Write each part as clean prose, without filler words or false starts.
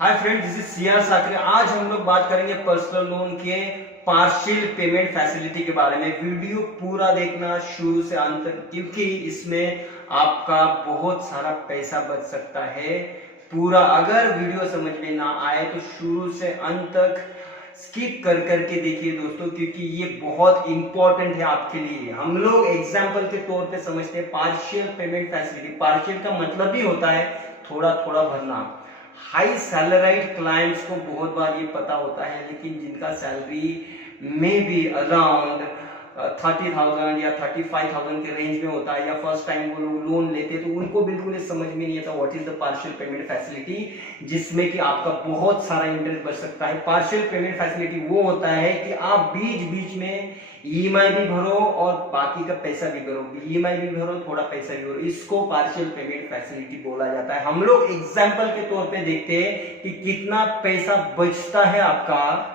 Hi friend, this is CR साकरे। आज हम लोग बात करेंगे पर्सनल लोन के पार्शियल पेमेंट फैसिलिटी के बारे में। वीडियो पूरा देखना शुरू से अंत तक, क्योंकि इसमें आपका बहुत सारा पैसा बच सकता है। पूरा अगर वीडियो समझ में ना आए तो शुरू से अंत तक स्किप कर करके देखिए दोस्तों, क्योंकि ये बहुत इंपॉर्टेंट है आपके लिए। हम लोग एग्जाम्पल के तौर पे समझते हैं पार्शियल पेमेंट फैसिलिटी। पार्शियल का मतलब ही होता है थोड़ा थोड़ा भरना। हाई सैलराइड क्लाइंट्स को बहुत बार ये पता होता है, लेकिन जिनका सैलरी में भी अराउंड 30,000 या 35,000 के रेंज में होता है, या फर्स्ट टाइम वो लोग लोन लेते हैं, तो उनको बिल्कुल ये समझ में नहीं आता what is the partial payment facility, जिसमें कि आपका बहुत सारा इंटरेस्ट बच सकता है। पार्शियल पेमेंट फैसिलिटी वो होता है कि आप बीच बीच में ईएमआई भी भरो और बाकी का पैसा भी भरो, ईएमआई भी भरो, थोड़ा पैसा भी भरो। इसको पार्शियल पेमेंट फैसिलिटी बोला जाता है। हम लोग एग्जांपल के तौर पे देखते हैं कि कितना पैसा बचता है आपका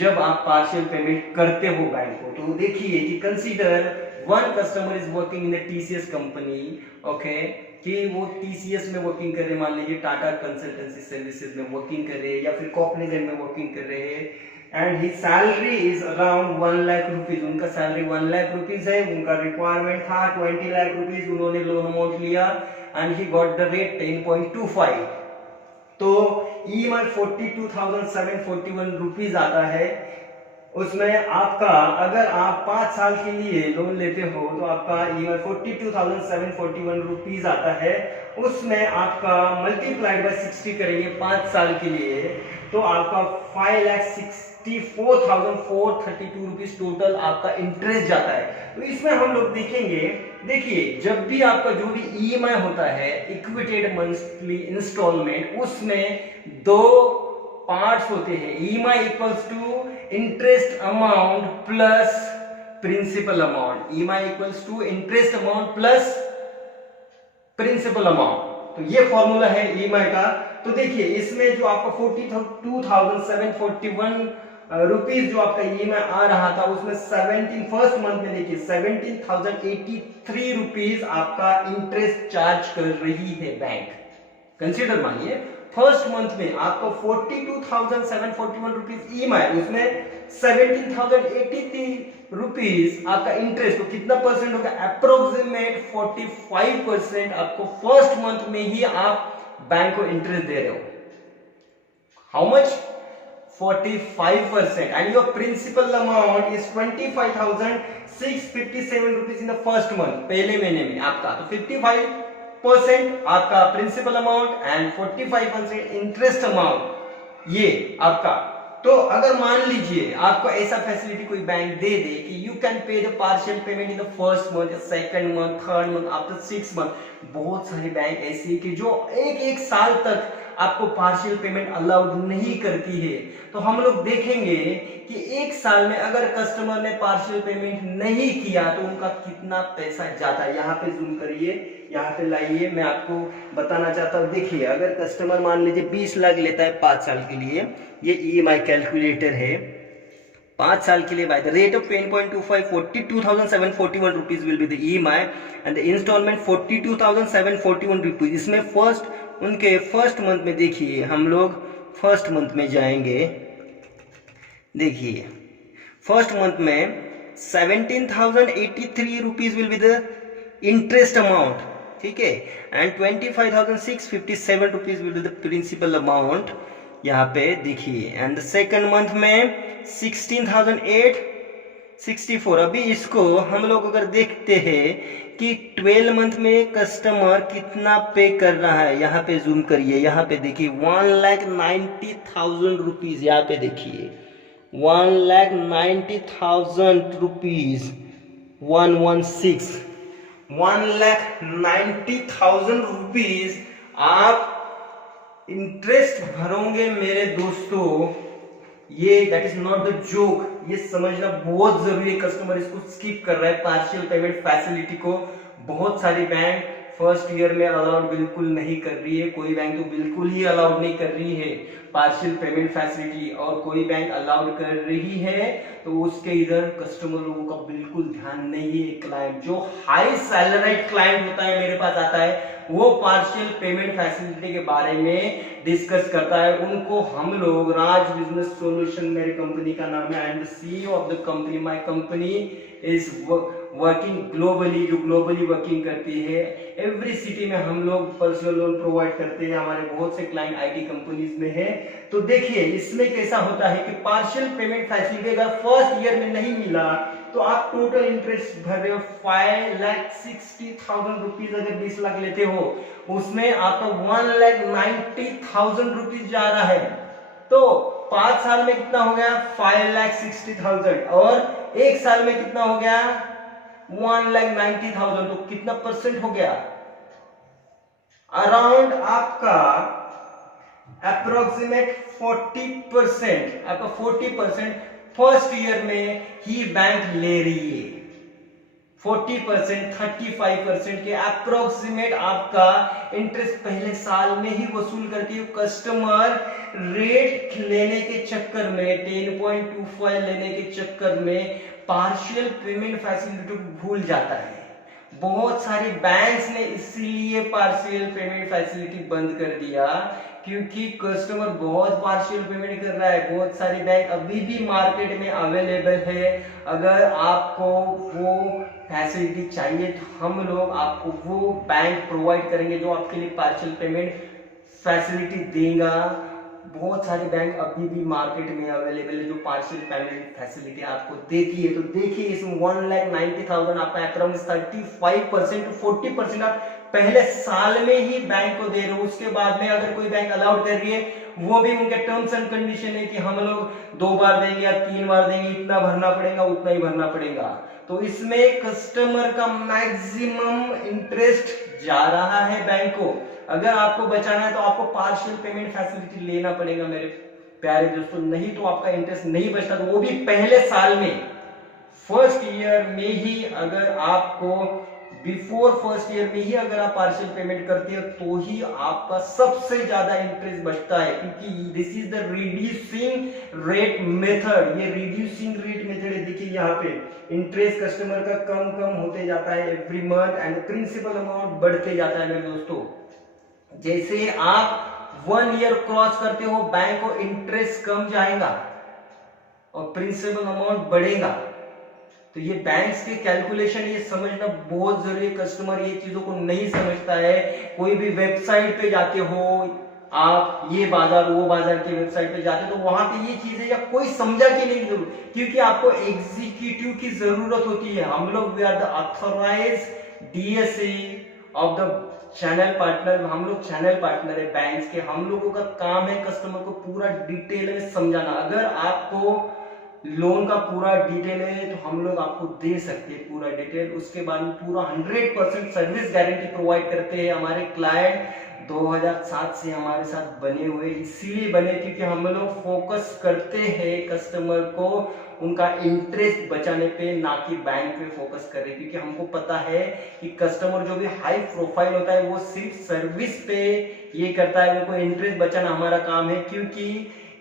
जब आप पार्शियल पेमेंट करते हो बैंक को। तो देखिए कि consider one customer is working in the TCS company, okay, कि वो टीसीएस में वर्किंग कर रहे, मान लीजिए टाटा कंसल्टेंसी सर्विसेज में वर्किंग कर रहे हैं या फिर कॉग्निजेंट में वर्किंग कर रहे हैं, and his salary is around 1 lakh rupees. उनका सैलरी 1 लाख रुपीज है, उनका रिक्वायरमेंट था 20 लाख रुपीज, उन्होंने लोन अमाउंट लिया and he got the rate 10.25। तो ईएमआई 42,741 रुपीज आता है। उसमें आपका अगर आप 5 साल के लिए लोन लेते हो तो आपका ईएमआई 42,741 रुपीज आता है। उसमें आपका मल्टीप्लाइड बाय 60 करेंगे 5 साल के लिए, तो आपका 5,64,432 रुपीज टोटल आपका इंटरेस्ट जाता है। तो इसमें हम लोग देखेंगे, देखिए जब भी आपका जो भी ईएमआई होता है इक्विटेड मंथली इंस्टॉलमेंट, उसमें दो पार्ट्स होते हैं। EMI equals to interest amount plus principal amount. EMI equals to interest amount plus principal amount. तो ये फॉर्मूला है ईएमआई का। तो देखिए इसमें जो आपका 42,741 रुपीज जो आपका ईएमआई आ रहा था, उसमें 17 फर्स्ट मंथ में देखिए 17,083 रुपीज आपका इंटरेस्ट चार्ज कर रही है बैंक। कंसीडर मानिए फर्स्ट मंथ में आपको 42,741 रुपीज ईएमआई, उसमें 17,083 रुपीज आपका इंटरेस्ट। तो कितना परसेंट होगा? अप्रोक्सीमेट 45% आपको फर्स्ट मंथ में ही आप बैंक को इंटरेस्ट दे रहे हो। How much? 45%। And your principal amount is 25,657 rupees in the first month, पहले महीने में आपका। तो 55% आपका principal amount and 45% interest amount, ये आपका। तो अगर मान लीजिए आपको ऐसा फैसिलिटी कोई बैंक दे दे कि you can pay the partial payment in the first month, second month, third month, after 6 month, बहुत सारे बैंक ऐसे कि जो एक साल तक आपको पार्शियल पेमेंट अलाउड नहीं करती है। तो हम लोग देखेंगे कि एक साल में अगर कस्टमर ने पार्शियल पेमेंट नहीं किया तो उनका कितना पैसा जाता है। यहाँ पे जूम करिए, यहाँ पे लाइए, मैं आपको बताना चाहता हूँ। देखिए अगर कस्टमर मान लीजिए 20 लाख लेता है 5 साल के लिए, ये ईएमआई कैलकुलेटर है 5 साल के लिए, by the rate of 10.25 42,741 rupees will be the EMI and the installment 42,741 rupees. इसमें उनके फर्स्ट मंथ में देखिए, हम लोग फर्स्ट मंथ में जाएंगे। देखिए फर्स्ट मंथ में 17,083 rupees will be the interest amount, ठीक है, and 25,657 rupees will be the principal amount. यहाँ पे देखिए, एंड द सेकंड मंथ में 16,864। अभी इसको हम लोग अगर देखते हैं कि 12 मंथ में कस्टमर कितना पे कर रहा है, यहाँ पे जूम करिए, यहाँ पे देखिए 1,90,000 रुपीज। यहाँ पे देखिए 1,90,000 रुपीज 190,000 रुपीज आप इंटरेस्ट भरोगे मेरे दोस्तों। ये that is not the joke, ये समझना बहुत जरूरी है। कस्टमर इसको स्किप कर रहा है पार्शियल पेमेंट फैसिलिटी को। बहुत सारी बैंक फर्स्ट ईयर में अलाउड बिल्कुल नहीं कर रही है, कोई बैंक तो बिल्कुल ही अलाउड नहीं कर रही है पार्शियल पेमेंट फैसिलिटी, और कोई बैंक अलाउड कर रही है तो उसके इधर कस्टमर लोगों का बिल्कुल ध्यान नहीं है। क्लाइंट जो हाई सैलरीड क्लाइंट होता है मेरे पास आता है, वो पार्शियल पेमेंट फैसिलिटी के बारे में डिस्कस करता है। उनको हम लोग राज बिजनेस सॉल्यूशन, मेरी कंपनी का नाम है, I am the CEO of the company. My company is working globally, जो ग्लोबली वर्किंग करती है। एवरी सिटी में हम लोग पर्सनल लोन प्रोवाइड करते हैं, हमारे बहुत से क्लाइंट आईटी कंपनीज में है। तो देखिए इसमें कैसा होता है कि पार्शियल पेमेंट फैसिलिटी अगर फर्स्ट ईयर में नहीं मिला तो आप टोटल इंटरेस्ट भर रहे हो 5,60,000 रुपीज। अगर 20 लाख लेते हो उसमें आपका 1,90,000 रुपीज जा रहा है, तो 5 साल में कितना हो गया 5,60,000, और 1 साल में कितना हो गया 1,90,000। तो कितना परसेंट हो गया, अराउंड आपका अप्रोक्सीमेट 40%, आपका 40% फर्स्ट ईयर में ही बैंक ले रही है। 40%, 35% के अप्रोक्सीमेट आपका इंटरेस्ट पहले साल में ही वसूल करती है। कस्टमर रेट लेने के चक्कर में, 10.25 लेने के चक्कर में पार्शियल पेमेंट फैसिलिटी को भूल जाता है। बहुत सारे बैंक्स ने इसीलिए पार्शियल पेमेंट फैसिलिटी बंद कर दिया, क्योंकि कस्टमर बहुत पार्शियल पेमेंट कर रहा है। बहुत सारे बैंक अभी भी मार्केट में अवेलेबल है। अगर आपको वो फैसिलिटी चाहिए तो हम लोग आपको वो बैंक प्रोवाइड करेंगे जो आपके लिए पार्शियल पेमेंट फैसिलिटी देगा। बहुत सारे बैंक अभी भी मार्केट में अवेलेबल है जो पार्शियल पेमेंट फैसिलिटी आपको देती है। तो देखिए इसमें 1,90,000 आपका अप्रोक्स 35% टू 40% आप पहले साल में ही बैंक को दे रहे हो। उसके बाद में अगर कोई बैंक अलाउड कर रही है, वो भी उनके टर्म्स एंड कंडीशन है कि हम लोग 2 बार देंगे या 3 बार देंगे, इतना भरना पड़ेगा, उतना ही भरना पड़ेगा। तो इसमें कस्टमर का मैक्सिमम इंटरेस्ट जा रहा है बैंक को। अगर आपको बचाना है तो आपको पार्शियल पेमेंट फैसिलिटी लेना पड़ेगा मेरे प्यारे दोस्तों, नहीं तो आपका इंटरेस्ट नहीं बचता। तो वो भी पहले साल में, फर्स्ट ईयर में ही। अगर आपको बिफोर फर्स्ट ईयर में ही अगर आप पार्शियल पेमेंट करते हो तो ही आपका सबसे ज्यादा इंटरेस्ट बचता है, क्योंकि this is the reducing rate method. ये रिड्यूसिंग रेट मेथड है, देखिए यहाँ पे इंटरेस्ट कस्टमर का कम कम होते जाता है every month, and principal amount बढ़ते जाता है मेरे दोस्तों। जैसे आप 1 ईयर क्रॉस करते हो, बैंक को इंटरेस्ट कम जाएगा और प्रिंसिपल अमाउंट बढ़ेगा। तो ये बैंक्स के कैलकुलेशन ये समझना बहुत जरूरी है। कस्टमर ये चीजों को नहीं समझता है। कोई भी वेबसाइट पे जाते हो आप, ये बाजार वो बाजार की वेबसाइट पे जाते हो, तो वहां पे ये चीजें या कोई समझा कि नहीं जरूर, क्योंकि आपको एग्जीक्यूटिव की जरूरत होती है। हम लोग we are the authorised DSA of the channel partner. हम लोग चैनल पार्टनर है बैंक्स के। हम लोगों का काम है कस्टमर को पूरा डिटेल में समझाना। अगर आपको लोन का पूरा डिटेल है तो हम लोग आपको दे सकते हैं पूरा डिटेल। उसके बाद में पूरा 100% सर्विस गारंटी प्रोवाइड करते हैं। हमारे क्लाइंट 2007 से हमारे साथ बने हुए, इसीलिए बने क्योंकि हम लोग फोकस करते हैं कस्टमर को उनका इंटरेस्ट बचाने पे, ना कि बैंक पे फोकस कर रहे, क्योंकि हमको पता है कि कस्टमर जो भी हाई प्रोफाइल होता है वो सिर्फ सर्विस पे ये करता है, उनको इंटरेस्ट बचाना हमारा काम है। क्योंकि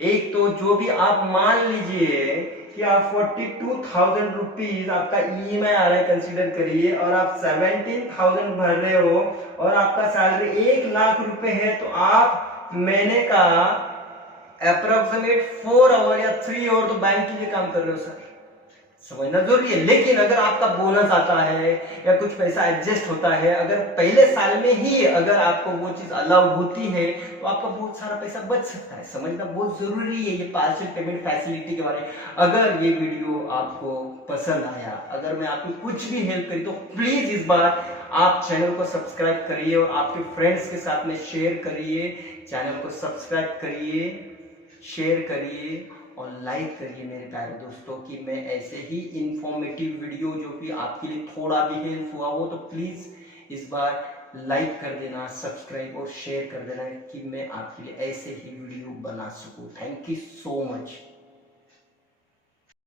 एक तो जो भी आप मान लीजिए कि आप 42,000 रुपीज आपका ईएमआई आ रहा है, कंसीडर करिए, और आप 17,000 भर रहे हो और आपका सैलरी 1 लाख रुपए है, तो आप महीने का अप्रोक्सीमेट 4 आवर या 3 आवर तो बैंक के लिए काम कर रहे हो सर, समझना जरूरी है। लेकिन अगर आपका बोनस आता है या कुछ पैसा एडजस्ट होता है, अगर पहले साल में ही अगर आपको वो चीज अलाउ होती है तो आपका बहुत सारा पैसा बच सकता है। समझना बहुत जरूरी है ये पार्शियल पेमेंट फैसिलिटी के बारे में। अगर ये वीडियो आपको पसंद आया, अगर मैं आपकी कुछ भी हेल्प करी, तो प्लीज इस बार आप चैनल को सब्सक्राइब करिए और आपके फ्रेंड्स के साथ में शेयर करिए। चैनल को सब्सक्राइब करिए, शेयर करिए और लाइक करिए मेरे प्यारे दोस्तों, कि मैं ऐसे ही इंफॉर्मेटिव वीडियो जो कि आपके लिए थोड़ा भी हेल्प हुआ हो तो प्लीज इस बार लाइक कर देना, सब्सक्राइब और शेयर कर देना कि मैं आपके लिए ऐसे ही वीडियो बना सकूं। Thank you so much.